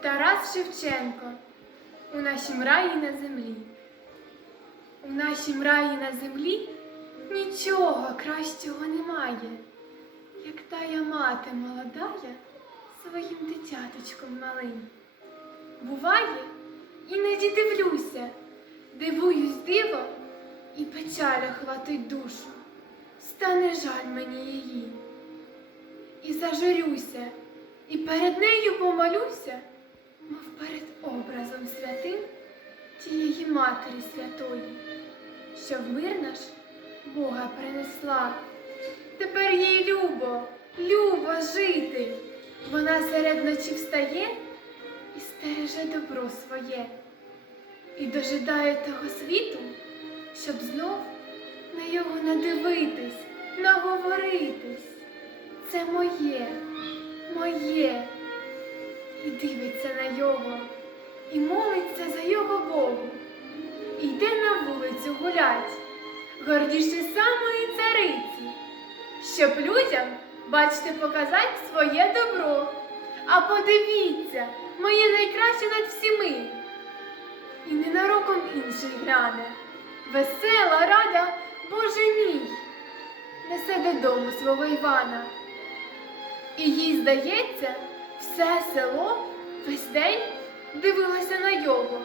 Тарас Шевченко у нашім раї на землі. У нашім раї на землі нічого кращого немає, як тая мати молодая своїм дитяточком малим. Буває, іноді дивлюся, дивуюсь диво, і печаля хватить душу. Стане жаль мені її. І зажурюся, і перед нею помолюся, мов перед образом святим тієї Матері Святої, що в мир наш Бога принесла. Тепер їй любо, любо жити. Вона серед ночі встає і стереже добро своє, і дожидає того світу, щоб знов на його надивитись, наговоритись. Це моє, моє. І дивиться на його, і молиться за його Богу. І йде на вулицю гулять, гордіше самої цариці, щоб людям, бачте, показати своє добро. А подивіться, моє найкраще над всіми. І ненароком інший гляне. Весела, рада, Боже мій, несе додому свого Івана. І їй здається, все село весь день дивилося на його.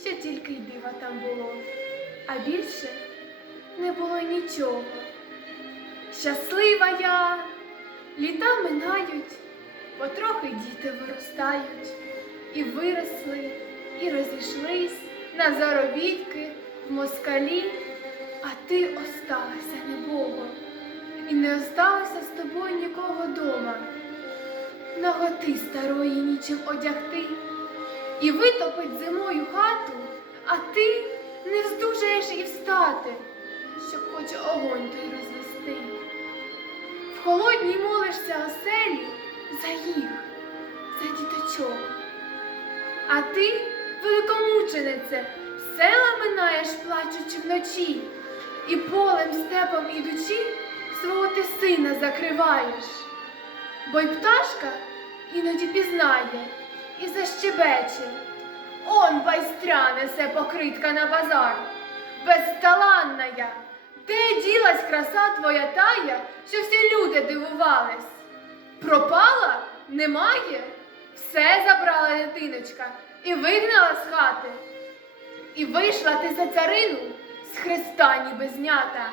Ще тільки й дива там було, а більше не було нічого. Щаслива я, літа минають, потрохи діти виростають, і виросли, і розійшлись на заробітки в москалі, а ти осталася небого, і не осталося з тобою нікого дома. Наготи старої нічим одягти, і витопить зимою хату, а ти не вздужаєш і встати, щоб хоч огонь той розвести. В холодній молишся оселі за їх, за діточок. А ти, великомученице, села минаєш, плачучи вночі, і полем степом ідучи, свого ти сина закриваєш. Бо й пташка іноді пізнає і защебече. Он байстря несе покритка на базар. Безталанна я, де ділась краса твоя тая, що всі люди дивувались? Пропала? Немає? Все забрала дитиночка і вигнала з хати. І вийшла ти за царину з хреста ніби знята.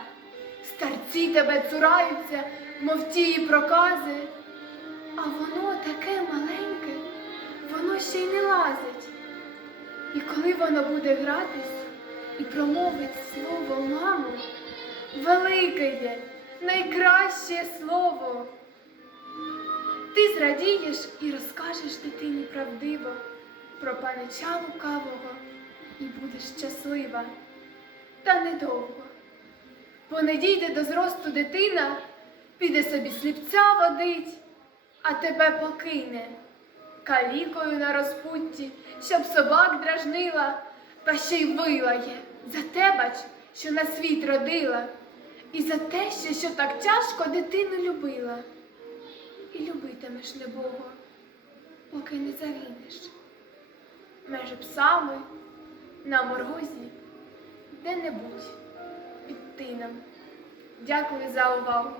Старці тебе цураються, мов тії прокази. А воно таке маленьке, воно ще й не лазить. І коли воно буде гратись і промовить слово маму, велике є, найкраще слово. Ти зрадієш і розкажеш дитині правдиво про панича лукавого і будеш щаслива. Та недовго. Бо не дійде до зросту дитина, піде собі сліпця водить, а тебе покине калікою на розпутті, щоб собак дражнила, та ще й вилає за те, бач, що на світ родила, і за те, ще, що так тяжко дитину любила. І любитимеш небого, поки не загинеш. Межи псами, на морозі, де-небудь під тином. Дякую за увагу.